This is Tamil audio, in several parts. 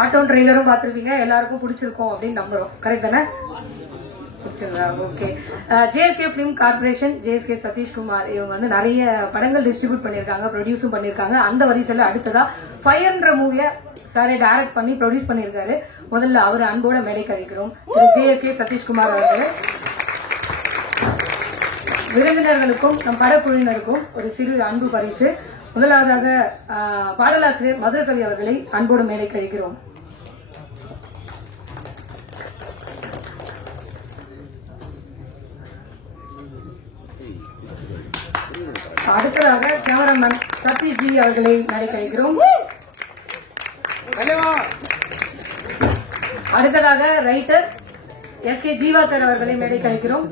கார்ட்டூன் ட்ரெய்லரும் பார்த்திருப்பீங்க, எல்லாருக்கும் பிடிச்சிருக்கும் அப்படின்னு நம்புறோம். கரெக்ட் தானே? Okay. JSK film corporation, JSK Satishkumar இவங்க வந்து நிறைய படங்கள் டிஸ்ட்ரிபியூட் பண்ணிருக்காங்க, ப்ரொடியூஸும் பண்ணிருக்காங்க. அந்த வரிசையில அடுத்ததா ஃபயர்ன்ற மூவிய சாரே டைரக்ட் பண்ணி ப்ரொடியூஸ் பண்ணிருக்காரு. முதல்ல அவர் அன்போட மேடை கழிக்கிறோம். ஜேஎஸ்கே சதீஷ்குமார் அவர்கள் விருந்தினர்களுக்கும் நம் படக்குழுவினருக்கும் ஒரு சிறு அன்பு பரிசு. முதலாவதாக பாடலாசிரியர் மதுரகவி அவர்களை அன்போடு மேடை கழிக்கிறோம். அடுத்ததாக கேமராமேன் சதீஷ் ஜி அவர்களை மேடை கழிக்கிறோம். அடுத்ததாக ரைட்டர் எஸ்கே ஜீவா சார் அவர்களை மேடை கழிக்கிறோம்.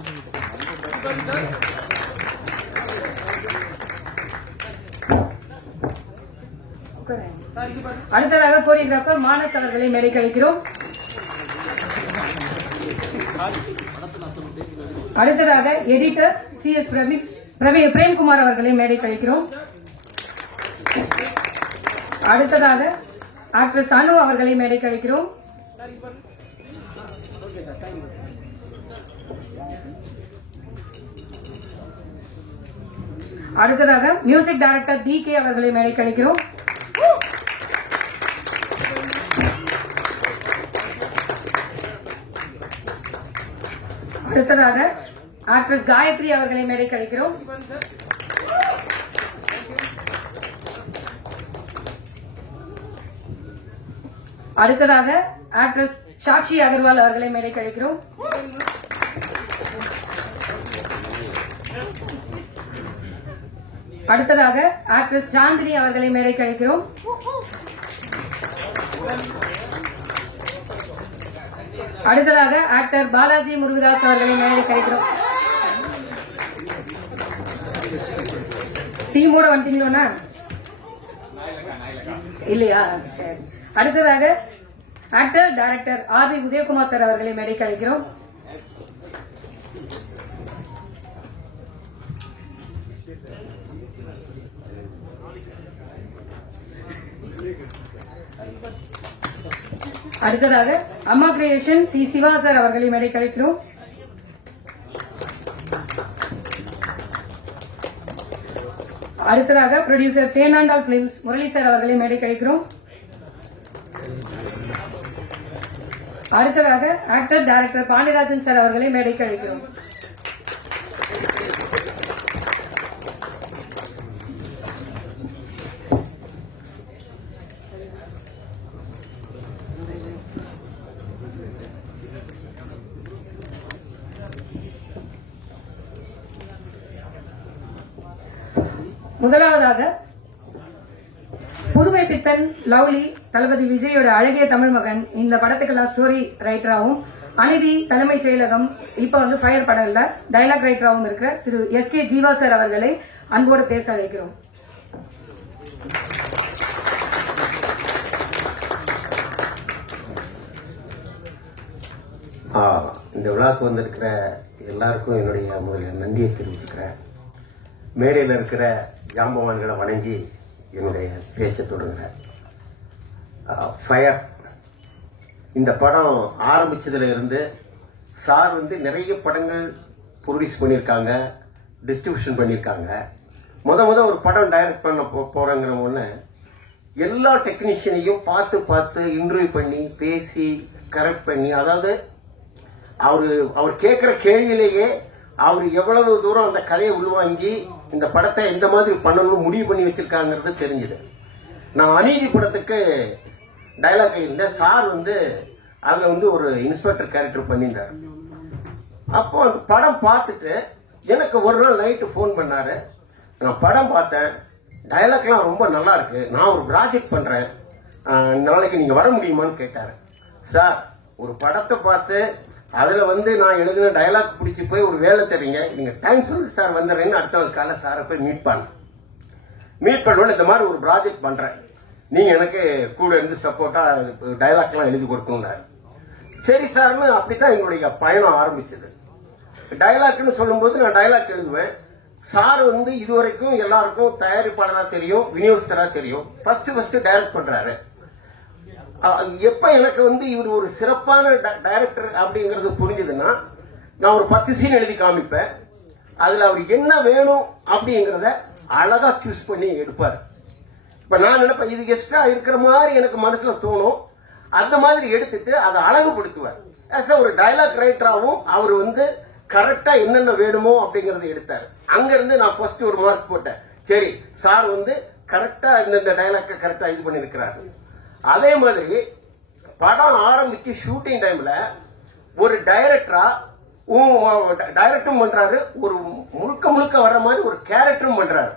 அடுத்ததாக கோரியோகிராஃபர் மானஸ் அவர்களை மேடை கழிக்கிறோம். அடுத்ததாக எடிட்டர் CS பிரேம்குமார் அவர்களை மேடை கழிக்கிறோம். அடுத்ததாக ஆக்ட்ரஸ் அனு அவர்களை மேடை கழிக்கிறோம். அடுத்ததாக மியூசிக் டைரக்டர் DK அவர்களை மேடை கழிக்கிறோம். அடுத்ததாக ஆக்ட்ரஸ் காயத்ரி அவர்களை மேடை கழிக்கிறோம். அடுத்ததாக ஆக்ட்ரஸ் சாக்ஷி அகர்வால் அவர்களை மேடை கழிக்கிறோம். அடுத்ததாக ஆக்ட்ரஸ் சாந்தினி அவர்களை மேடை கழிக்கிறோம். அடுத்ததாக ஆக்டர் பாலாஜி முருகதாஸ் அவர்களை மேடை கழிக்கிறோம். டீமோட வந்துட்டீங்களா? இல்லையா? சரி. அடுத்ததாக actor director RV Udhayakumar sir அவர்களை மேடை கழிக்கிறோம். அடுத்ததாக அம்மா கிரியேஷன் சிவா சார் அவர்களை மேடை கழிக்கிறோம். அடுத்ததாக ப்ரொடியூசர் தேனாண்டால் பிலிம்ஸ் முரளி சார் அவர்களை மேடை கழிக்கிறோம். அடுத்ததாக ஆக்டர் டைரக்டர் பாண்டியராஜன் சார் அவர்களை மேடை கழிக்கிறோம். முதலாவதாக புதுமை பித்தன் லவ்லி தளபதி விஜயோட அழகிய தமிழ் மகன் இந்த படத்துக்கெல்லாம் ஸ்டோரி ரைட்டராகவும் அநீதி தலைமைச் செயலகம் இப்ப வந்து ஃபயர் படம்ல டைலாக் ரைட்டராகவும் இருக்கிற திரு SK ஜீவா சார் அவர்களை அன்போடு பேச அழைக்கிறோம். இந்த விழாவுக்கு வந்திருக்கிற எல்லாருக்கும் என்னுடைய முதலில் நன்றியை தெரிவிச்சுக்கிறேன். மேடையில் இருக்கிற ஜாம்பவான்களை வணங்கி என்னுடைய பேச்சை தொடங்குறேன். ஃபயர் இந்த படம் ஆரம்பிச்சதுல இருந்து சார் வந்து நிறைய படங்கள் ப்ரொடியூஸ் பண்ணியிருக்காங்க, டிஸ்ட்ரிபியூஷன் பண்ணியிருக்காங்க. முத ஒரு படம் டைரக்ட் பண்ண போறங்கிற ஒன்று எல்லா டெக்னீஷியனையும் பார்த்து இன்டர்வியூ பண்ணி பேசி கரெக்ட் பண்ணி, அதாவது அவர் கேட்கிற கேள்வியிலேயே அவர் எவ்வளவு தூரம் அந்த கதையை உள்வாங்கி இந்த படத்தை எந்த மாதிரி பண்ணணும்னு முடிவு பண்ணி வச்சிருக்காங்கிறது தெரிஞ்சுது. நான் அநீதி படத்துக்கு டைலாக் இருந்தேன். சார் வந்து அதுல வந்து ஒரு இன்ஸ்பெக்டர் கேரக்டர் பண்ணியிருந்தார். அப்போ அந்த படம் பார்த்துட்டு எனக்கு ஒரு நாள் நைட்டு போன் பண்ணாரு. நான் படம் பார்த்தேன், டைலாக்லாம் ரொம்ப நல்லா இருக்கு, நான் ஒரு ப்ராஜெக்ட் பண்றேன், நாளைக்கு நீங்க வர முடியுமான்னு கேட்டாரு. சார், ஒரு படத்தை பார்த்து அதுல வந்து நான் எழுதின டைலாக் பிடிச்சி போய் ஒரு வேலை தெரியுங்க, நீங்க டைம் சொல்லு சார் வந்துடுறேன்னு அடுத்த ஒரு காலை சாரை போய் மீட் பண்ணுவேன். இந்த மாதிரி ஒரு ப்ராஜெக்ட் பண்றேன், நீங்க எனக்கு கூட இருந்து சப்போர்ட்டா டைலாக் எல்லாம் எழுதி கொடுக்கணும்னாரு. சரி சார்னு அப்படித்தான் எங்களுடைய பயணம் ஆரம்பிச்சது. டைலாக்னு சொல்லும்போது நான் டைலாக் எழுதுவேன். சார் வந்து இதுவரைக்கும் எல்லாருக்கும் தயாரிப்பாளரா தெரியும், விநியோகஸ்தரா தெரியும். ஃபர்ஸ்ட் டைரக்ட் பண்றாரு. எப்ப எனக்கு வந்து இவர் ஒரு சிறப்பான டைரக்டர் அப்படிங்கறது புரிஞ்சதுன்னா, நான் ஒரு 10 சீன் எழுதி காமிப்பேன். அதுல அவர் என்ன வேணும் அப்படிங்கறத அழகா சூஸ் பண்ணி எடுப்பாரு. இப்ப நான் நினைப்பேன் இது எக்ஸ்ட்ரா இருக்கிற மாதிரி எனக்கு மனசுல தோணும். அந்த மாதிரி எடுத்துட்டு அதை அழகுபடுத்துவார். ஒரு டயலாக் ரைட்டராகவும் அவர் வந்து கரெக்டா என்னென்ன வேணுமோ அப்படிங்கறத எடுத்தார். அங்க இருந்து நான் ஃபர்ஸ்ட் ஒரு மார்க் போட்டேன். சரி, சார் வந்து கரெக்டா இந்த டயலாக்க கரெக்டா இது பண்ணி இருக்கிறாரு. அதே மாதிரி படம் ஆரம்பிச்சு ஷூட்டிங் டைம்ல ஒரு டைரக்டரா டைரக்டரும் பண்றாரு, ஒரு முழுக்க முழுக்க வர்ற மாதிரி ஒரு கேரக்டரும் பண்றாரு.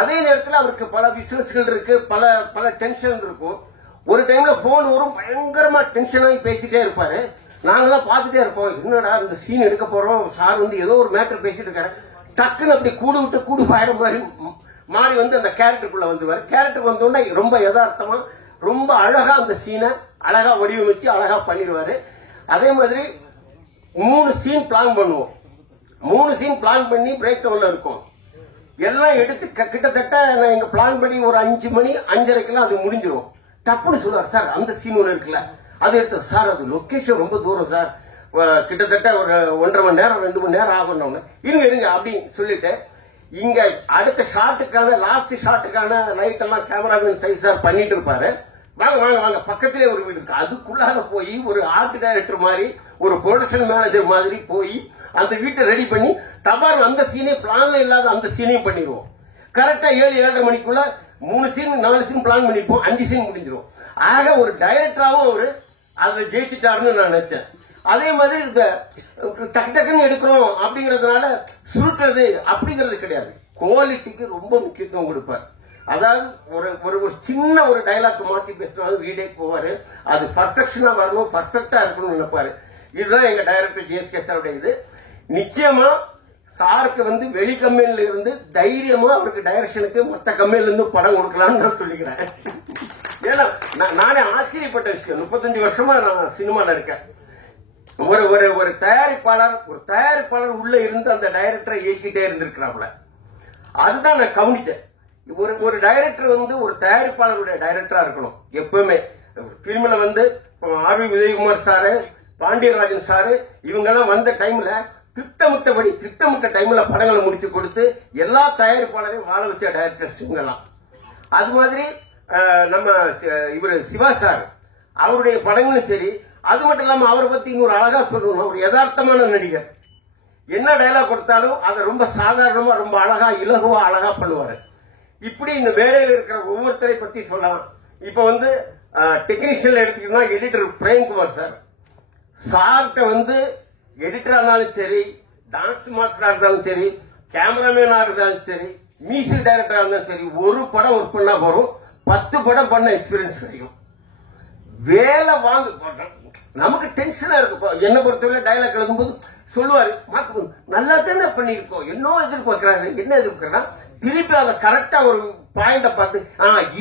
அதே நேரத்தில் அவருக்கு பல பிசினஸ்கள் இருக்கு, பல பல டென்ஷன் இருக்கும். ஒரு டைம்ல போன் வரும், பயங்கரமா டென்ஷன் ஆகி பேசிட்டே இருப்பாரு. நாங்கெல்லாம் பார்த்துட்டே இருப்போம், என்னடா இந்த சீன் எடுக்க போறோம், சார் வந்து ஏதோ ஒரு மேட்டர் பேசிட்டு இருக்காரு. டக்குன்னு அப்படி கூடு விட்டு கூடு பாயிற மாதிரி மாறி வந்து அந்த கேரக்டருக்குள்ள வந்துருவாரு. கேரக்டர் வந்தோடனே ரொம்ப யதார்த்தமா ரொம்ப அழகா அந்த சீனை அழகா வடிவமைச்சு அழகா பண்ணிடுவாரு. அதே மாதிரி 3 சீன் பிளான் பண்ணுவோம். 3 சீன் பிளான் பண்ணி பிரேக் டவுன்ல இருக்கும். எல்லாம் எடுத்து கிட்டத்தட்ட நான் எங்க பிளான் பண்ணி ஒரு 5 மணி 5:30 அது முடிஞ்சிடும். டப்புன்னு சொல்லுவார், சார் அந்த சீன் ஒன்று இருக்குல்ல அது எடுத்து, சார் அது லொகேஷன் ரொம்ப தூரம் சார், கிட்டத்தட்ட ஒரு 1.5 மணி நேரம் 2 மணி நேரம் ஆகணும், இருங்க அப்படின்னு சொல்லிட்டு இங்க அடுத்த ஷாட்டுக்கான லாஸ்ட் ஷாட்டுக்கான லைட் எல்லாம் கேமராமேன் சைஸ் சார் பண்ணிட்டு இருப்பாரு. வாங்க வாங்க வாங்க, பக்கத்திலே ஒரு வீடு இருக்கு, அதுக்குள்ளாக போய் ஒரு ஆர்ட் டைரக்டர் மாதிரி ஒரு ப்ரொடக்ஷன் மேனேஜர் மாதிரி போய் அந்த வீட்டை ரெடி பண்ணி தபால் அந்த சீனே பிளான்ல இல்லாத அந்த சீனையும் பண்ணிடுவோம். கரெக்டா 7-7:30 மணிக்குள்ள 3 சீன் 4 சீன் பிளான் பண்ணிப்போம், 5 சீன் முடிஞ்சிடும். ஆக ஒரு டைரக்டராவும் அவரு அதை ஜெயிச்சுட்டாருன்னு நான் நினைச்சேன். அதே மாதிரி இந்த டக்கு டக்குன்னு எடுக்கணும் அப்படிங்கறதுனால சுருட்டுறது அப்படிங்கிறது கிடையாது. குவாலிட்டிக்கு ரொம்ப முக்கியத்துவம் கொடுப்பார். அதாவது ஒரு சின்ன ஒரு டைலாக் மாற்றி பேசினாலும் ரீடேக் போவாரு. அது பர்ஃபெக்ஷனா வரணும், பர்ஃபெக்டா இருக்கணும்னு நினைப்பாரு. இதுதான் எங்க டைரக்டர் ஜே.எஸ்.கே. சாருடைய இது. நிச்சயமா சாருக்கு வந்து வெளி கம்பெனில இருந்து தைரியமா அவருக்கு டைரக்ஷனுக்கு மற்ற கம்பெனில இருந்து படம் கொடுக்கலாம்னு நான் சொல்லிக்கிறேன். ஏன்னா நானே ஆச்சரியப்பட்ட விஷயம், 35 வருஷமா நான் சினிமால இருக்கேன். ஒரு தயாரிப்பாளர் உள்ள இருந்து அந்த டைரக்டரை இயக்கிட்டே இருந்திருக்கிறாப்ல. அதுதான் நான் கவனிச்சேன். ஒரு டைரக்டர் வந்து ஒரு தயாரிப்பாளருடைய டைரக்டரா இருக்கணும் எப்பவுமே. பிலிம்ல வந்து R V. Udhayakumar sir, Pandiarajan sir இவங்கெல்லாம் வந்த டைம்ல திட்டமிட்ட டைம்ல படங்களை முடிச்சு கொடுத்து எல்லா தயாரிப்பாளரையும் வாழ வச்ச டைரக்டர்ஸ் இவங்கெல்லாம். அது மாதிரி நம்ம இவரு சிவா சார் அவருடைய படங்களும் சரி. அது மட்டும் இல்லாம அவரை பத்தி இன்னொரு அழகா சொல்லணும், ஒரு யதார்த்தமான நடிகர். என்ன டயலாக் கொடுத்தாலும் அதை ரொம்ப சாதாரணமா ரொம்ப அழகா இலகுவா அழகா பண்ணுவாரு. இப்படி இந்த வேலையில் இருக்கிற ஒவ்வொருத்தரை பத்தி சொல்லலாம். இப்ப வந்து டெக்னீஷியன் எடுத்துக்கிட்டா எடிட்டர் பிரேம்குமார் சார். சார்கிட்ட வந்து எடிட்டரா இருந்தாலும் சரி, டான்ஸ் மாஸ்டரா இருந்தாலும் சரி, கேமராமேனா இருந்தாலும் சரி, மியூசிக் டைரக்டரா இருந்தாலும் சரி, ஒரு படம் ஒர்க் பண்ணா போறோம் 10 படம் பண்ண எக்ஸ்பீரியன்ஸ் கிடைக்கும். வேலை வாங்க நமக்கு டென்ஷனா இருக்கும். என்ன பொறுத்தவரை டயலாக் எழுதும்போது சொல்லுவாரு, நல்லா தானே பண்ணிருக்கோம், என்ன எதிர்பார்க்கிறாரு, என்ன எதிர்பார்க்கிறா, திருப்பி அதை கரெக்டா ஒரு பாயிண்ட பார்த்து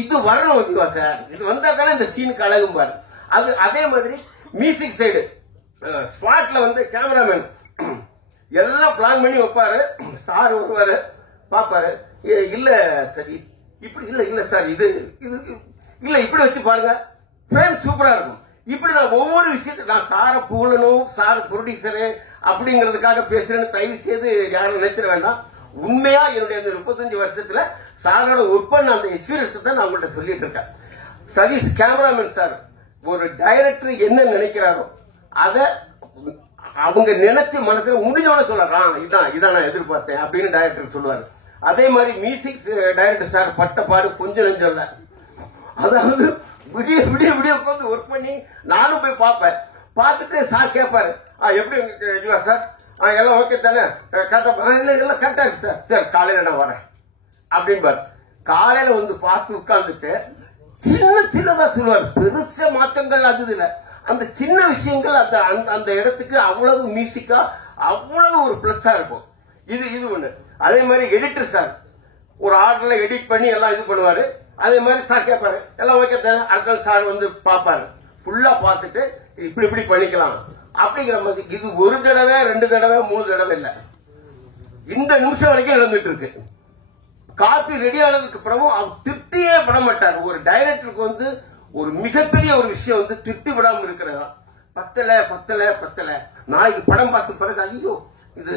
இது வரணும் இதுவா சார், இது வந்தா தானே இந்த சீனுக்கு அழகும் பாரு. அது அதே மாதிரி மியூசிக் சைடு ஸ்பாட்ல வந்து கேமராமேன் எல்லாம் பிளான் பண்ணி வைப்பாரு. சார் வருவாரு, பாப்பாரு, இல்ல சரி இப்படி இல்ல சார், இது இல்ல இப்படி வச்சு பாருங்க, ஃப்ரேம் சூப்பரா இருக்கும். இப்படி நான் ஒவ்வொரு விஷயத்தையும் நான் சாரை புகழணும், சார் ப்ரொடியூசரு அப்படிங்கிறதுக்காக பேசுறேன்னு தயவு செய்து யாரும் நினைச்சிட வேண்டாம். உண்மையா என்னுடைய 35 வருஷத்துல சாரோட ஒர்க் பண்ண அந்த எக்ஸ்பீரியன்ஸ் தான் நான் உங்கள்கிட்ட சொல்லிட்டு இருக்கேன். சதீஷ் கேமராமேன் சார் ஒரு டைரக்டர் என்ன நினைக்கிறாரோ அதை அவங்க நினைச்சு மனசுல முடிஞ்சவன சொல்றான், இதான் நான் எதிர்பார்த்தேன் அப்படின்னு டைரக்டர் சொல்லுவாரு. அதே மாதிரி மியூசிக் டைரக்டர் சார் பட்ட பாடு கொஞ்சம் நெஞ்சம் இல்ல. அதாவது விடிய விடிய விடிய உட்காந்து ஒர்க் பண்ணி நானும் போய் பார்ப்பேன். பார்த்துட்டு சார் கேட்பாரு, எப்படி இதுவா சார், எல்லாம் ஓகே தானே, கரெக்டா எல்லாம் கரெக்டா இருக்கு சார், சார் காலையில நான் வரேன் அப்படின்பாரு. காலையில வந்து பார்த்து உட்கார்ந்துட்டு சின்னதா சொல்லுவார். பெருசா மாற்றங்கள் அது இல்ல, அந்த சின்ன விஷயங்கள் அந்த இடத்துக்கு அவ்வளவு மியூசிக்கா அவ்வளவு ஒரு பிளஸ்ஸா இருக்கும். இது ஒண்ணு. அதே மாதிரி எடிட்டர் சார் ஒரு ஆர்டர்ல எடிட் பண்ணி எல்லாம் இது பண்ணுவாரு. அதே மாதிரி சார் கேட்பாரு, எல்லாம் ஓகே தானே, அடுத்த சார் வந்து பாப்பாரு, ஃபுல்லா பார்த்துட்டு இப்படி பண்ணிக்கலாம் அப்படிங்கிற மாதிரி. இது ஒரு தடவை 2 தடவை 3 தடவை இல்ல, இந்த நிமிஷம் வரைக்கும் நடந்துட்டு இருக்கு. காப்பி ரெடி ஆனதுக்கு அப்புறமும் அவர் திருப்தியே பட மாட்டார். ஒரு டைரக்டருக்கு வந்து ஒரு மிகப்பெரிய ஒரு விஷயம் வந்து திருப்தி விடாம இருக்கிறதா, பத்தல பத்தல பத்தல, நாளைக்கு படம் பார்த்து பிறகு ஐயோ இது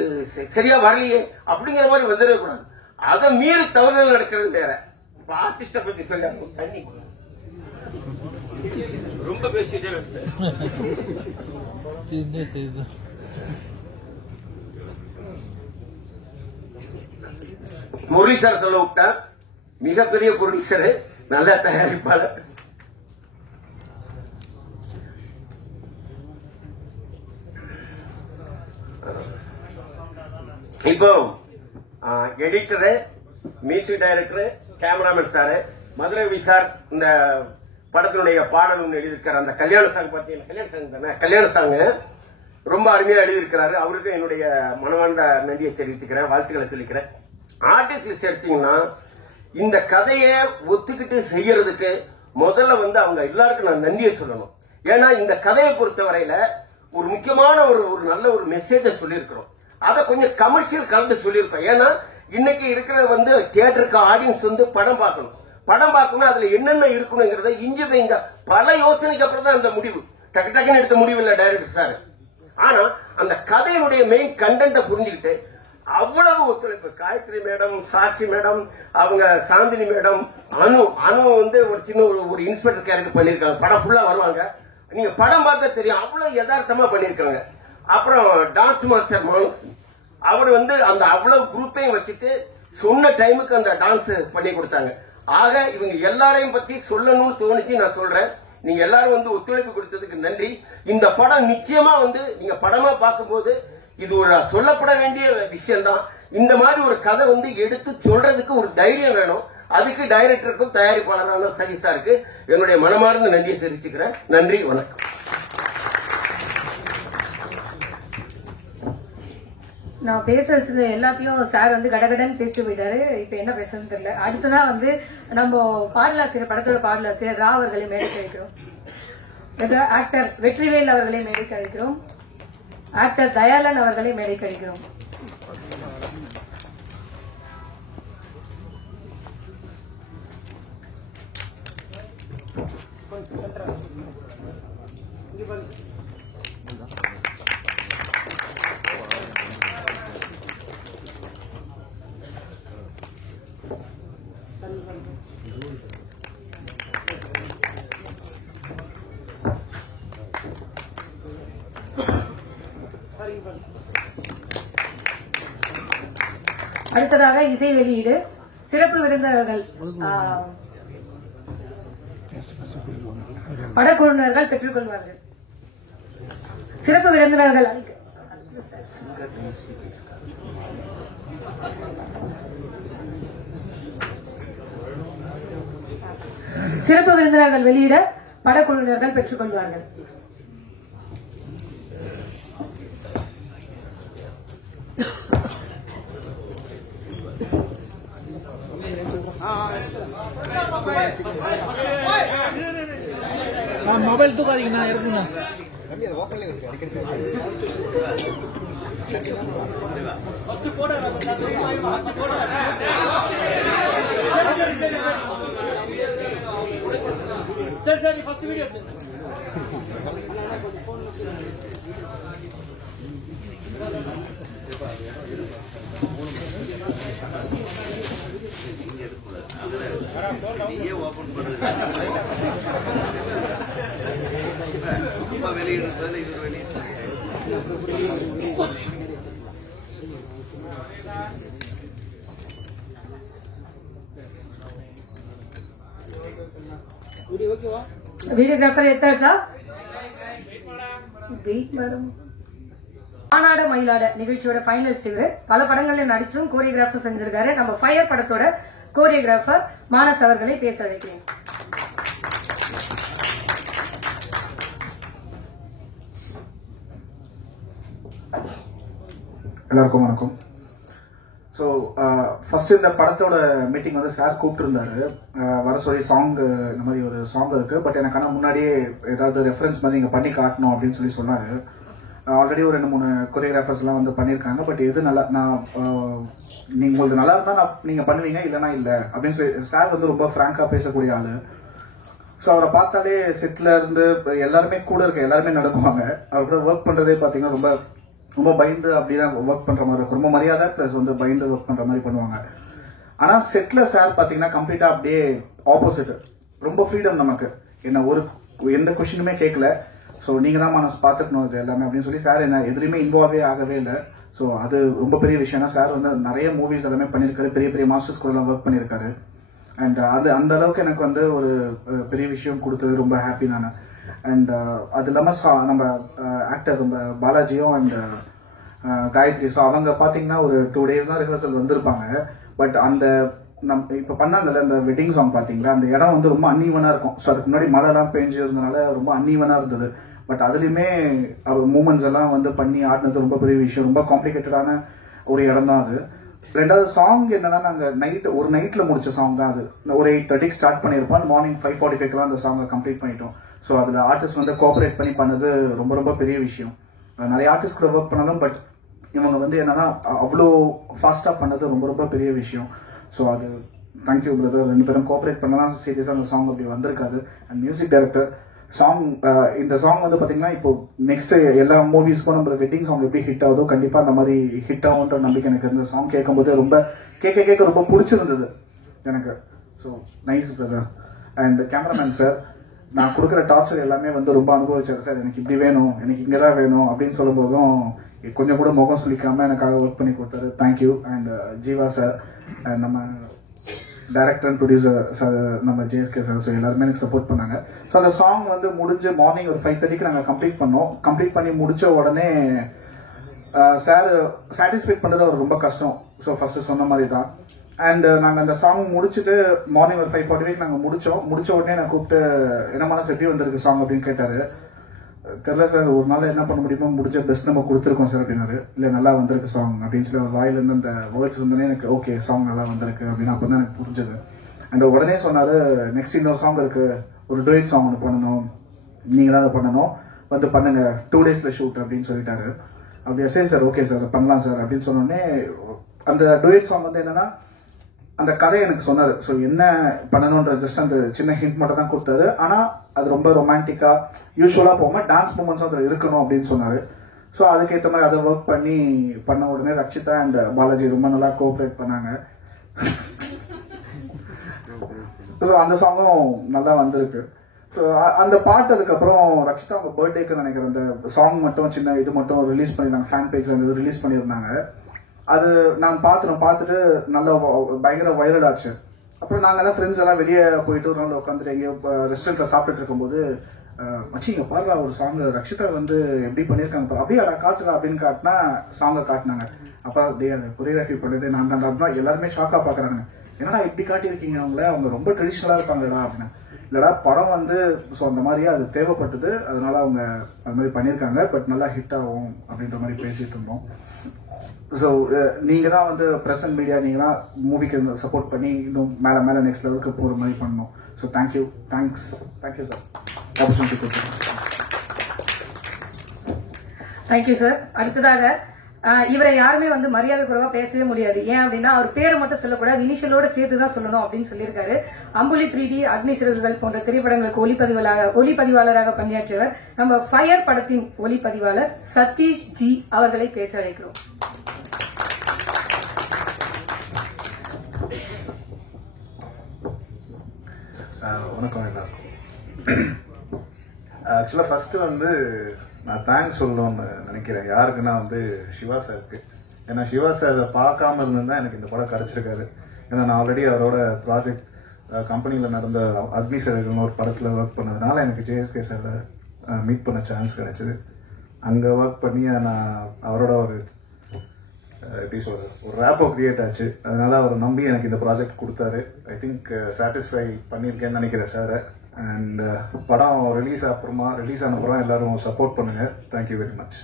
சரியா வரலையே அப்படிங்கிற மாதிரி வந்துடவே கூடாது. அதை மீறி தவறுதல் நடக்கிறது வேற. இப்ப ஆர்டிஸ்ட பத்தி சொல்ல தண்ணி ரொம்ப பேசிட்டே முரளி சார் சொல்ல விட்டா, மிகப்பெரிய ப்ரொடியூசரு, நல்ல தயாரிப்பாளர். இப்போ editor, music director, cameraman sir, Madurai sir இந்த படத்தினுடைய பாடல் ஒன்று எழுதியிருக்காரு. அந்த கல்யாண சாங் பார்த்தீங்கன்னா கல்யாண சாங் தானே, கல்யாண சாங் ரொம்ப அருமையா எழுதியிருக்கிறாரு. அவருக்கு என்னுடைய மனவார்ந்த நன்றியை தெரிவித்துக்கிறேன், வாழ்த்துக்களை சொல்லிக்கிறேன். ஆர்டிஸ்ட் எடுத்தீங்கன்னா இந்த கதையை ஒத்துக்கிட்டு செய்யறதுக்கு முதல்ல வந்து அவங்க எல்லாருக்கும் நான் நன்றியை சொல்லணும். ஏன்னா இந்த கதையை பொறுத்தவரையில ஒரு முக்கியமான ஒரு நல்ல ஒரு மெசேஜை சொல்லியிருக்கிறோம். அதை கொஞ்சம் கமர்ஷியல் கலந்து சொல்லியிருக்கோம். ஏன்னா இன்னைக்கு இருக்கிற வந்து தியேட்டருக்கு ஆடியன்ஸ் வந்து படம் பார்க்கணும், படம் பார்க்கணும், அதுல என்னென்ன இருக்கணுங்கிறத இஞ்சி வைங்க பல யோசனைக்கு அப்புறம் தான் அந்த முடிவு, டக்கு டக்குன்னு எடுத்த முடிவு இல்ல டைரக்டர் சார். ஆனா அந்த கதையினுடைய மெயின் கண்டென்ட்டை புரிஞ்சுக்கிட்டு அவ்வளவு ஒத்துழைப்பு காயத்ரி மேடம், சாட்சி மேடம், அவங்க சாந்தினி மேடம், அனு வந்து ஒரு சின்ன ஒரு இன்ஸ்பெக்டர் கேரக்டர் பண்ணிருக்காங்க. படம் ஃபுல்லா வருவாங்க, நீங்க படம் பார்க்க தெரியும், அவ்வளவு யதார்த்தமா பண்ணிருக்காங்க. அப்புறம் டான்ஸ் மாஸ்டர் மானஸ், அவர் வந்து அந்த அவ்வளவு குரூப்பையும் வச்சுட்டு சொன்ன டைமுக்கு அந்த டான்ஸ் பண்ணி கொடுத்தாங்க. ஆக இவங்க எல்லாரையும் பத்தி சொல்லணும்னு தோணுச்சு, நான் சொல்றேன். நீங்க எல்லாரும் வந்து ஒத்துழைப்பு கொடுத்ததுக்கு நன்றி. இந்த படம் நிச்சயமா வந்து நீங்க படமா பார்க்கும்போது இது ஒரு சொல்லப்பட வேண்டிய விஷயம் தான். இந்த மாதிரி ஒரு கதை வந்து எடுத்து சொல்றதுக்கு ஒரு தைரியம் வேணும். அதுக்கு டைரக்டருக்கும் தயாரிப்பாளரான சதீஷாருக்கு என்னுடைய மனமார்ந்த நன்றியை தெரிவிச்சுக்கிறேன். நன்றி, வணக்கம். நான் பேச வச்சது எல்லாத்தையும் சார் வந்து கடகடன்னு பேசிட்டு போயிட்டாரு. இப்ப என்ன பேசுறதுன்னு தெரியல. அடுத்ததான் வந்து நம்ம பாடலாசிரியர், படத்தோட பாடலாசிரியர் ரா அவர்களை மேடைக்கு அழைக்கிறோம். ஆக்டர் வெற்றிவேல் அவர்களை மேடைக்கு அழைக்கிறோம். ஆக்டர் தயாளன் அவர்களை மேடைக்கு அழைக்கிறோம். அடுத்ததாக இசை வெளியீடு. சிறப்பு விருந்தினர்கள் படக்குழுவினர்கள் பெற்றுக் கொள்வார்கள். சிறப்பு விருந்தினர்கள் சிறப்பு விருந்தினர்கள் வெளியிட படக்குழுவினர்கள் பெற்றுக் கொள்வார்கள். மொபைல் தூக்காதீங்கண்ணா, இருக்குண்ணா. சரி சரி, ஃபர்ஸ்ட் வீடியோ ஓபன் பண்ணுறது வெளியிடுறதுல இது வெளியே வீடியோகிராஃபர் எத்தாச்சா? Wait madam. மாநாட மயிலாட நிகழ்ச்சியோட ஃபைனலிஸ்ட் இவரு. பல படங்கள்ல நடிச்சும் கோரியோகிராஃபர் செஞ்சிருக்காரு. நம்ம ஃபயர் படத்தோட கோரியோகிராஃபர் மானஸ் அவர்களை பேச வைக்கிறேன். எல்லாருக்கும் வணக்கம். ஸோ ஃபர்ஸ்ட் இந்த படத்தோட மீட்டிங் வந்து சார் கூப்பிட்டு இருந்தாரு, வர சொல்லி சாங் இந்த மாதிரி ஒரு சாங் இருக்கு, பட் எனக்கு ஆனால் முன்னாடியே ஏதாவது ரெஃபரன்ஸ் மாதிரி நீங்கள் பண்ணி காட்டணும் அப்படின்னு சொல்லி சொன்னாரு. ஆல்ரெடி ஒரு 2-3 கொரியோகிராஃபர்ஸ் எல்லாம் வந்து பண்ணியிருக்காங்க, பட் எது நல்லா நான் நீங்க உங்களுக்கு நல்லா இருந்தா நீங்க பண்ணுவீங்க, இல்லைன்னா இல்லை அப்படின்னு சொல்லி சார் வந்து ரொம்ப ஃப்ராங்கா பேசக்கூடிய ஆளு. ஸோ அவரை பார்த்தாலே செட்ல இருந்து எல்லாருமே கூட இருக்க எல்லாருமே நடக்குவாங்க. அவர் கூட ஒர்க் பண்றதே பாத்தீங்கன்னா ரொம்ப ரொம்ப பயந்து அப்படிதான் ஒர்க் பண்ற மாதிரி இருக்கும். ரொம்ப மரியாதை பிளஸ் வந்து பயந்து ஒர்க் பண்ற மாதிரி பண்ணுவாங்க. ஆனா செட்ல சார் பாத்தீங்கன்னா கம்ப்ளீட்டா அப்படியே ஆப்போசிட். ரொம்ப ஃப்ரீடம் நமக்கு, என்ன எந்த கொஸ்டினுமே கேட்கல. ஸோ நீங்க தான் மனசு பார்த்துக்கணும் இது எல்லாமே அப்படின்னு சொல்லி சார் என்ன எதுலையுமே இன்வால்வே ஆகவே இல்லை. ஸோ அது ரொம்ப பெரிய விஷயம். சார் வந்து நிறைய மூவிஸ் எல்லாமே பண்ணியிருக்காரு, பெரிய பெரிய மாஸ்டர்ஸ் கூட எல்லாம் ஒர்க் பண்ணியிருக்காரு. அண்ட் அது அந்த அளவுக்கு எனக்கு வந்து ஒரு பெரிய விஷயம் கொடுத்தது ரொம்ப ஹாப்பி நான். அண்ட் அது இல்லாமல் நம்ம ஆக்டர் நம்ம பாலாஜியும் அண்ட் காயத்ரி, ஸோ அவங்க பார்த்தீங்கன்னா ஒரு 2 days தான் ரிஹர்சல் வந்திருப்பாங்க. பட் அந்த இப்போ பண்ணாங்கல்ல அந்த வெட்டிங் சாங் பார்த்தீங்களா, அந்த இடம் வந்து ரொம்ப அன்ஈவனாக இருக்கும். ஸோ அதுக்கு முன்னாடி மழைலாம் பெஞ்சு இருந்தனால ரொம்ப அன்ஈவனாக இருந்தது. பட் அதுலேயுமே அவர் மூமெண்ட்ஸ் எல்லாம் வந்து பண்ணி ஆடினது ரொம்ப பெரிய விஷயம். ரொம்ப காம்ப்ளிகேட்டடான ஒரு இடம் தான் அது. ரெண்டாவது சாங் என்னன்னா, நாங்கள் ஒரு நைட்ல முடிச்ச சாங் தான் அது. ஒரு 8:30 ஸ்டார்ட் பண்ணியிருப்போம், மார்னிங் 5:45 அந்த சாங்கை கம்ப்ளீட் பண்ணிட்டோம். ஸோ அதில் ஆர்டிஸ்ட் வந்து கோஆபரேட் பண்ணி பண்ணது ரொம்ப ரொம்ப பெரிய விஷயம். நிறைய ஆர்டிஸ்ட் கூட ஒர்க் பண்ணாலும் பட் இவங்க வந்து என்னன்னா அவ்வளோ ஃபாஸ்டா பண்ணது ரொம்ப ரொம்ப பெரிய விஷயம். ஸோ அது தேங்க்யூ பிரதர். 2 பேரும் கோஆபரேட் பண்ணலாம் சீரியஸாக அந்த சாங் அப்படி வந்திருக்காது. அண்ட் மியூசிக் டைரக்டர் சாங், இந்த சாங் வந்து பாத்தீங்கன்னா இப்போ நெக்ஸ்ட் எல்லா மூவிஸ்க்கும் நம்ம வெட்டிங் சாங் எப்படி ஹிட் ஆகுதோ கண்டிப்பா அந்த மாதிரி ஹிட் ஆகுன்ற நம்பிக்கை எனக்கு இந்த சாங் கேட்கும்போது ரொம்ப கேட்க ரொம்ப பிடிச்சிருந்தது எனக்கு. So nice brother. And cameraman sir, நான் கொடுக்குற டார்ச்சர் எல்லாமே வந்து ரொம்ப அனுபவிச்சாரு சார். எனக்கு இப்படி வேணும், எனக்கு இங்கதான் வேணும் அப்படின்னு சொல்லும் போதும் கொஞ்சம் கூட முகம் சொல்லிக்காம எனக்காக ஒர்க் பண்ணி கொடுத்தாரு. தேங்க்யூ. அண்ட் ஜீவா சார், நம்ம டைரக்டர் அண்ட் ப்ரொடியூசர் நம்ம ஜேஎஸ்கே சார், ஸோ எல்லாருமே எனக்கு சப்போர்ட் பண்ணாங்க. ஸோ அந்த சாங் வந்து முடிஞ்சு மார்னிங் ஒரு 5:30 நாங்கள் கம்ப்ளீட் பண்ணோம். கம்ப்ளீட் பண்ணி முடிச்ச உடனே சார் சாட்டிஸ்ஃபைட் பண்ணுறது அவர் ரொம்ப கஷ்டம். ஸோ ஃபர்ஸ்ட் சொன்ன மாதிரி தான். அண்ட் நாங்கள் அந்த சாங் முடிச்சுட்டு மார்னிங் ஒரு 5:45 நாங்கள் முடிச்ச உடனே நான் கூப்பிட்டு என்ன மனசு எப்படி வந்திருக்கு சாங் அப்படின்னு கேட்டாரு. தெரியல சார், ஒரு நாள் என்ன பண்ண முடியுமோ முடிஞ்ச பெஸ்ட் நம்ம கொடுத்துருக்கோம் சார் அப்படின்னாரு. இல்லை நல்லா வந்திருக்கு சாங் அப்படின்னு சொல்லி ஒரு வாயிலிருந்து அந்த வேர்ட்ஸ் வந்தோடனே எனக்கு ஓகே சாங் நல்லா வந்திருக்கு அப்படின்னு அப்போ தான் எனக்கு புரிஞ்சது. அண்ட் உடனே சொன்னாரு, நெக்ஸ்ட் இன்னொரு சாங் இருக்கு, ஒரு டூயட் சாங் ஒன்று பண்ணணும், நீங்க தான் அதை பண்ணணும், வந்து பண்ணுங்க, 2 daysல ஷூட் அப்படின்னு சொல்லிட்டாரு. அப்படியா, சரி சார் ஓகே சார் பண்ணலாம் சார் அப்படின்னு சொன்னோடனே அந்த டூயட் சாங் வந்து என்னன்னா அந்த கதை எனக்கு சொன்னாரு. ஸோ என்ன பண்ணணும்ன்ற ஜஸ்ட் அந்த சின்ன ஹிண்ட் மட்டும் தான் கொடுத்தாரு. ஆனா அது ரொம்ப ரொமான்டிக்கா யூஸ்வலா போகாம டான்ஸ் மூமெண்ட்ஸ் அதுல இருக்கணும் அப்படின்னு சொன்னாரு. ஸோ அதுக்கேற்ற மாதிரி அதை ஒர்க் பண்ண உடனே ரக்ஷிதா அண்ட் பாலாஜி ரொம்ப நல்லா கோஆபரேட் பண்ணாங்க. ஸோ அந்த சாங்கும் நல்லா வந்திருக்கு. ஸோ அந்த பாட்டு அதுக்கப்புறம் ரக்ஷிதா அவங்க பர்த்டேக்கு நினைக்கிறேன் அந்த சாங் மட்டும் சின்ன இது மட்டும் ரிலீஸ் பண்ணியிருந்தாங்க, ஃபேன் பேஜ்ல அந்த இது ரிலீஸ் பண்ணியிருந்தாங்க. அது நான் பார்த்துட்டு நல்லா பயங்கர வைரல் ஆச்சு. அப்புறம் நாங்க எல்லாம் ஃப்ரெண்ட்ஸ் எல்லாம் வெளியே போயிட்டு ஒரு நாள் உட்காந்துட்டு எங்கேயோ ரெஸ்டாரண்ட்ல சாப்பிட்டுட்டு இருக்கும்போது மச்சி இங்க பாருடா ஒரு சாங் ரக்ஷிதா வந்து எப்படி பண்ணிருக்காங்க அப்படியே காட்டுறா அப்படின்னு காட்டினா சாங்கை காட்டினாங்க. அப்ப கொரியோகிராஃபி பண்ணது நான் தான் அப்படின்னா எல்லாருமே ஷாக்கா பாக்குறாங்க. என்னடா இப்படி காட்டியிருக்கீங்க அவங்கள, அவங்க ரொம்ப ட்ரெடிஷ்னலா இருப்பாங்கடா அப்படின்னு. இல்லடா படம் வந்து ஸோ அந்த மாதிரியே அது தேவைப்பட்டது, அதனால அவங்க அது மாதிரி பண்ணியிருக்காங்க. பட் நல்லா ஹிட் ஆகும் அப்படின்ற மாதிரி பேசிட்டு இருந்தோம். ஸோ நீங்க தான் வந்து பிரசன்ட் மீடியா, நீங்க தான் மூவிக்கு சப்போர்ட் பண்ணி இன்னும் மேல நெக்ஸ்ட் லெவலுக்கு போற மாதிரி பண்ணணும். So thank you sir. Thank you sir. அடுத்ததாக இவரை யாருமே வந்து மரியாதை குறைவா பேசவே முடியாது. ஏன் அப்படின்னா அவர் பேரை மட்டும் சொல்லக்கூடாது, இனிஷியலோட சேர்த்து தான் சொல்லணும் அப்படின்னு சொல்லியிருக்காரு. அம்புலி 3D, அக்னி சிறகுகள் போன்ற திரைப்படங்களுக்கு ஒளிப்பதிவாளராக பணியாற்றியவர் நம்ம ஃபயர் படத்தின் ஒளிப்பதிவாளர் சதீஷ் ஜி அவர்களை பேச அழைக்கிறோம். வணக்கம் எல்லாருக்கும். ஆக்சுவலா ஃபர்ஸ்ட் வந்து நான் தேங்க்ஸ் சொல்லணும்னு நினைக்கிறேன். யாருக்குன்னா வந்து சிவா சாருக்கு. ஏன்னா சிவா சார் பார்க்காம இருந்திருந்தா எனக்கு இந்த படம் கிடைச்சிருக்காரு. ஏன்னா நான் ஆல்ரெடி அவரோட ப்ராஜெக்ட் கம்பெனியில நடந்த அக்னி சிறகுகள் ஒரு படத்துல ஒர்க் பண்ணதுனால எனக்கு ஜேஎஸ்கே சார் மீட் பண்ண சான்ஸ் கிடைச்சது. அங்க ஒர்க் பண்ணி நான் அவரோட ஒரு எப்படி சொல்றது ஒரு ரேப்போ கிரியேட் ஆச்சு. அதனால அவர் நம்பி எனக்கு இந்த ப்ராஜெக்ட் கொடுத்தாரு. ஐ திங்க் சாட்டிஸ்ஃபை பண்ணியிருக்கேன்னு நினைக்கிறேன் சார். அண்ட் படம் ரிலீஸ் ஆன அப்புறம் எல்லாரும் சப்போர்ட் பண்ணுங்க. Thank you very much.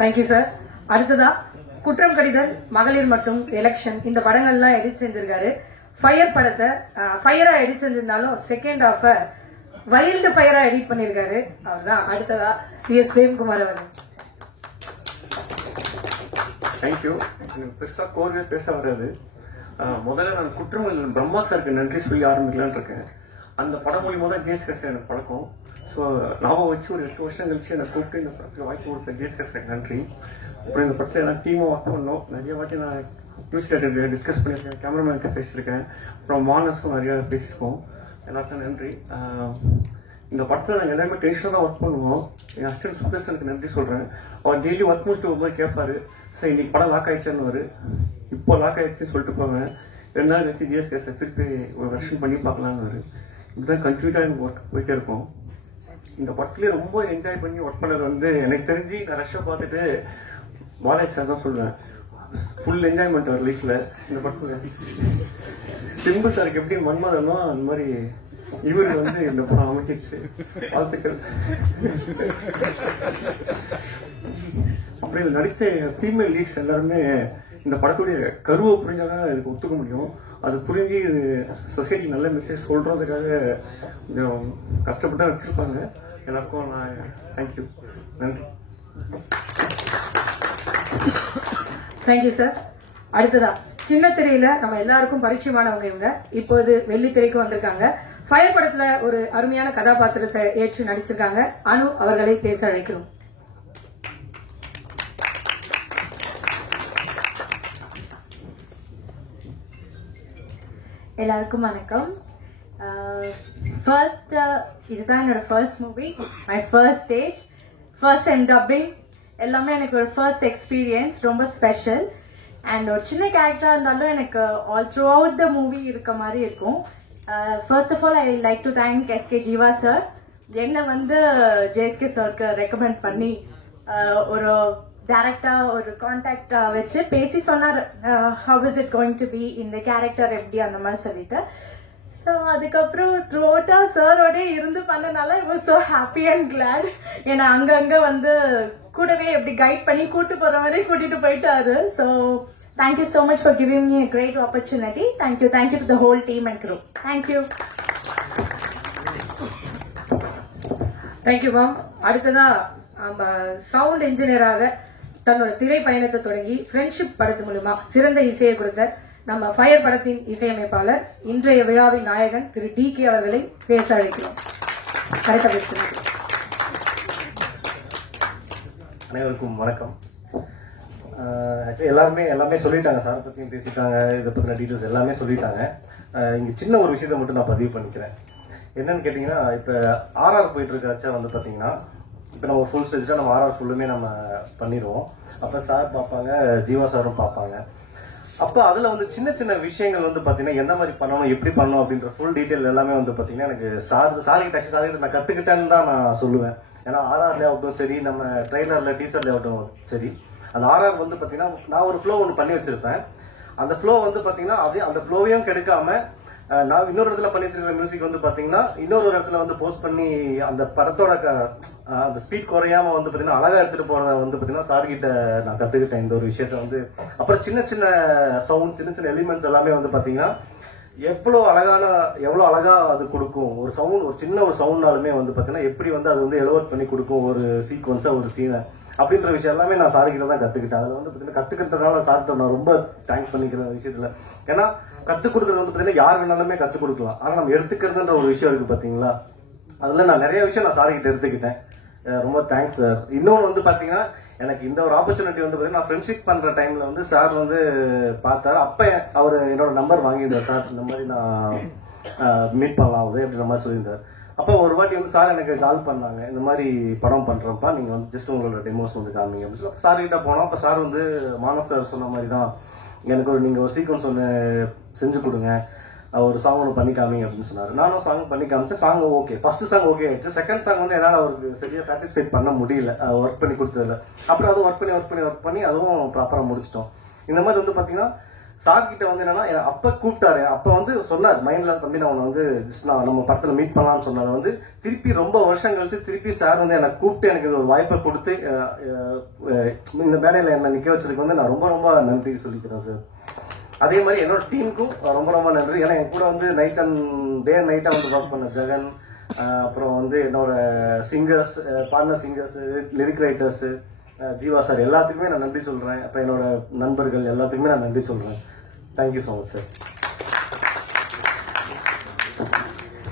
Thank you sir. அடுத்ததா குற்றம் கடிதல், மகளிர் மற்றும் எலெக்ஷன் இந்த படங்கள்லாம் எடிட் செஞ்சிருக்காரு. ஃபயர் படத்தை ஃபயரா edit செஞ்சிருந்தாலும் second half wild ஃபயரா edit பண்ணிருக்காரு. அவர்தான் அடுத்ததா CS பிரேம்குமார் அவர்கள். தேங்க்யூ. எனக்கு பெருசா கோர்வே பேச வராது. முதல்ல நான் குற்றமில் பிரம்மா சாருக்கு நன்றி சொல்லி ஆரம்பிக்கலான்னு இருக்கேன். அந்த படம் மூலியமா தான் ஜேஎஸ்கே சார் எனக்கு பழக்கம். ஸோ ஞாபகம் வச்சு ஒரு 8 வருஷம் கழிச்சு என்னை கூப்பிட்டு இந்த படத்துக்கு வாய்ப்பு கொடுத்த ஜேஎஸ்கே சாருக்கு நன்றி. அப்புறம் இந்த படத்தில் எல்லாம் டீமாக ஒர்க் பண்ணோம். நிறைய வாட்டி நான் நியூஸ் டேரக்டர் டிஸ்கஸ் பண்ணியிருக்கேன், கேமராமேனுக்கு பேசியிருக்கேன், அப்புறம் மானஸும் நிறைய பேசியிருக்கோம். எல்லாருக்கும் நன்றி. இந்த படத்தில் நாங்கள் எல்லாருமே டென்ஷனாக தான் ஒர்க் பண்ணுவோம். என் அசிஸ்டன்ட் சுப்பேசனுக்கு நன்றி சொல்கிறேன். அவர் டெய்லி ஒர்க் முடிச்சுட்டு போகும்போது கேட்பாரு, சார் இன்னைக்கு படம் லாக் ஆயிடுச்சுன்னு. இப்போ லாக் ஆயிடுச்சுன்னு சொல்லிட்டு போவேன். 2 நாள் கழிச்சு ஜிஎஸ்கே சார் திருப்பி ஒரு வெர்ஷன் பண்ணி பார்க்கலான்னு. இதுதான் கண்டினியூட்டாக எனக்கு ஒர்க் போயிட்டே இருக்கும். இந்த படத்துலேயே ரொம்ப என்ஜாய் பண்ணி ஒர்க் பண்ணது எனக்கு தெரிஞ்சு நான் ரஷ்ஷை பார்த்துட்டு பாலாஜி சார் தான் சொல்லுவேன். ஃபுல் என்ஜாய்மெண்ட் அவர் லைஃப்ல இந்த படத்துல. சிம்பு சாருக்கு எப்படி மன்மதனோ அந்த மாதிரி இவருக்கு இந்த படம் அமைச்சிருச்சு. வாழ்த்துக்கள். அப்படி நடிச்ச ஃபீமேல் லீட்ஸ் எல்லாருமே இந்த படத்துடைய கருவை புரிஞ்சாதான் இதுக்கு ஒத்துக்க முடியும். அது புரிஞ்சு இது சொசைட்டி நல்ல மெசேஜ் சொல்றதுக்காக கொஞ்சம் கஷ்டப்பட்டு வச்சிருப்பாங்க. எல்லாருக்கும் நான் தேங்க்யூ, நன்றி. Thank you sir. அடுத்ததா சின்ன திரையில நம்ம எல்லாருக்கும் பரிச்சயமானவங்க இவங்க. இப்போது வெள்ளி திரைக்கு வந்திருக்காங்க. ஃபயர் படத்துல ஒரு அருமையான கதாபாத்திரத்தை ஏற்று நடிச்சிருக்காங்க. அனு அவர்களை பேச அழைக்கிறோம். எல்லாருக்கும் வணக்கம். ஃபர்ஸ்ட் இதுதான் என்னோட first movie, my first stage, first time dubbing. எல்லாமே எனக்கு ஒரு ஃபர்ஸ்ட் எக்ஸ்பீரியன்ஸ், ரொம்ப ஸ்பெஷல். அண்ட் ஒரு சின்ன கேரக்டரா இருந்தாலும் எனக்கு all throughout the movie இருக்க மாதிரி இருக்கும். First of all I like to thank SK Jeeva sir. என்னை ஜேஎஸ்கே சாருக்கு ரெக்கமெண்ட் பண்ணி ஒரு டைரக்டா ஒரு கான்டாக்ட் வச்சு பேசி சொன்னார், how is it going to be, இந்த கேரக்டர் எப்படி அந்த மாதிரி சொல்லிட்டு. ஸோ அதுக்கப்புறம் த்ரூ அவுட்டா சாரோட இருந்து பண்ணனால I was so happy and glad. ஏன்னா அங்கங்க கூடவே எப்படி கைட் பண்ணி கூட்டு போற மாதிரி கூட்டிட்டு போயிட்டாரு. So thank you so much for giving me a great opportunity. Thank you to the whole team and crew. Thank you. Thank you ma'am. அடுத்ததா சவுண்ட் இன்ஜினியராக தன்னோட திரை பயணத்தை தொடங்கி ஃப்ரெண்ட்ஷிப் படத்து மூலமா சிறந்த இசையை கொடுத்த நம்ம ஃபயர் படத்தின் இசையமைப்பாளர், இன்றைய விழாவின் நாயகன் திரு DK அவர்களை பேச அழைக்கிறோம். கரெக்டா பேசுறேன். அனைவருக்கும் வணக்கம். எல்லாமே சொல்லிட்டாங்க, சாரை பத்தியும் பேசிட்டாங்க, இதை பத்தின டீட்டெயில்ஸ் எல்லாமே சொல்லிட்டாங்க. இங்க சின்ன ஒரு விஷயத்தை மட்டும் நான் பதிவு பண்ணிக்கிறேன். என்னன்னு கேட்டீங்கன்னா, இப்ப RR போயிட்டு இருக்காச்சா பாத்தீங்கன்னா, இப்ப நம்ம ஒரு ஃபுல் ஸ்டேஜா நம்ம RR ஃபுல்லுமே நம்ம பண்ணிடுவோம். அப்ப சார் பார்ப்பாங்க, ஜீவா சாரும் பார்ப்பாங்க. அப்ப அதுல சின்ன சின்ன விஷயங்கள் பாத்தீங்கன்னா எந்த மாதிரி பண்ணணும், எப்படி பண்ணணும் அப்படின்ற ஃபுல் டீடைல் எல்லாமே பாத்தீங்கன்னா எனக்கு சார்கிட்ட நான் கத்துக்கிட்டேன்னு தான் நான் சொல்லுவேன். ஏன்னா RR லேஅவுட்டும் சரி, நம்ம ட்ரெய்லர்ல டீசர் லேஅவுட்டும் சரி, அந்த RR பாத்தீங்கன்னா நான் ஒரு ஃப்ளோ ஒன்று பண்ணி வச்சிருப்பேன். அந்த ஃப்ளோ பாத்தீங்கன்னா அதே அந்த ஃப்ளோவையும் கெடுக்காம நான் இன்னொரு இடத்துல பண்ணி வச்சிருக்கிற மியூசிக் பாத்தீங்கன்னா இன்னொரு இடத்துல போஸ்ட் பண்ணி அந்த படத்தோட அந்த ஸ்பீட் குறையாம பாத்தீங்கன்னா அழகா எடுத்துட்டு போறத பாத்தீங்கன்னா சார்கிட்ட நான் கத்துக்கிட்டேன் இந்த ஒரு விஷயத்த. அப்புறம் சின்ன சின்ன சவுண்ட், சின்ன சின்ன எலிமெண்ட்ஸ் எல்லாமே பாத்தீங்கன்னா எவ்வளவு அழகா அது கொடுக்கும். ஒரு சவுண்ட், ஒரு சின்ன ஒரு சவுண்ட்னாலுமே பாத்தீங்கன்னா எப்படி அது எலோவேட் பண்ணி கொடுக்கும் ஒரு சீக்வன்ஸா, ஒரு சீனை அப்படின்ற விஷயம் எல்லாமே நான் சார்கிட்ட தான் கத்துக்கிட்டேன். அதுல பாத்தீங்கன்னா கத்துக்கிறதுனால சார்கிட்ட நான் ரொம்ப தேங்க்ஸ் பண்ணிக்கிறேன் விஷயத்துல. ஏன்னா கத்துக் கொடுக்கறது பாத்தீங்கன்னா யார் வேணாலுமே கத்துக் கொடுக்கலாம். ஆனா நம்ம எடுத்துக்கிறதுன்ற ஒரு விஷயம் இருக்கு பாத்தீங்களா, அதுல நான் நிறைய விஷயம் நான் சார்கிட்ட எடுத்துக்கிட்டேன். ரொம்ப தேங்க்ஸ் சார். இன்னொன்னு பாத்தீங்கன்னா எனக்கு இந்த ஒரு ஆப்பர்ச்சுனிட்டி பாத்தீங்கன்னா நான் ஃப்ரெண்ட்ஷிப் பண்ற டைம்ல சார் பார்த்தாரு. அப்ப அவரு என்னோட நம்பர் வாங்கியிருந்தார். சார் இந்த மாதிரி நான் மீட் பண்ணலாம் அப்படின்ற மாதிரி சொல்லியிருந்தார். அப்ப ஒரு வாட்டி சார் எனக்கு கால் பண்ணாங்க, இந்த மாதிரி படம் பண்றப்பா நீங்க ஜஸ்ட் உங்களோட டெமோஸ் காமிங்க அப்படின்னு சொல்லி சார் கிட்ட போனோம். அப்ப சார் மானஸ் சார் சொன்ன மாதிரி தான் எனக்கு நீங்க ஒரு சீக்வன்ஸ் ஒன்று செஞ்சு கொடுங்க, ஒரு சாங் ஒன்று பண்ணி காமிங்க அப்படின்னு சொன்னாரு. நானும் சாங் பண்ணி காமிச்சேன். Song okay, first song okay ஆயிடுச்சு. செகண்ட் சாங் என்னால அவருக்கு சரியா சாட்டிஸ்ஃபைட் பண்ண முடியல ஒர்க் பண்ணி கொடுத்ததுல. அப்புறம் அதுவும் ஒர்க் பண்ணி அதுவும் ப்ராப்பரா முடிச்சிட்டோம். இந்த மாதிரி பாத்தீங்கன்னா சார் கிட்ட என்னன்னா அப்ப கூப்பிட்டாரு. அப்ப சொன்னார் மைண்ட்ல தம்பி நான் நான் நம்ம படத்துல மீட் பண்ணலாம்னு சொன்னாரு. திருப்பி ரொம்ப வருஷம் கழிச்சு திருப்பி சார் என்னை கூப்பிட்டு எனக்கு ஒரு வாய்ப்பை கொடுத்து இந்த வேலையில என்ன நிக்க வச்சதுக்கு நான் ரொம்ப ரொம்ப நன்றி சொல்லிக்கிறேன் சார். அதே மாதிரி என்னோட டீமுக்கும் ரொம்ப ரொம்ப நன்றி. ஏன்னா என் கூட நைட் அண்ட் டே அண்ட் நைட்டா ஒர்க் பண்ண ஜெகன், அப்புறம் என்னோட singers, partner singers, lyric writers, Jeeva sir எல்லாத்துக்குமே நான் நன்றி சொல்றேன். அப்ப என்னோட நண்பர்கள் எல்லாத்துக்குமே நான் நன்றி சொல்றேன். Thank you so much sir.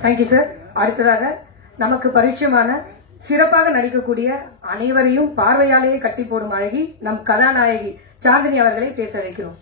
Thank you sir. அடுத்ததாக நமக்கு பரிச்சயமான சிறப்பாக நடிக்கக்கூடிய அனைவரையும் பார்வையாலேயே கட்டி போடும் அழகி நம் கதாநாயகி சாந்தினி அவர்களை பேச வைக்கிறோம்.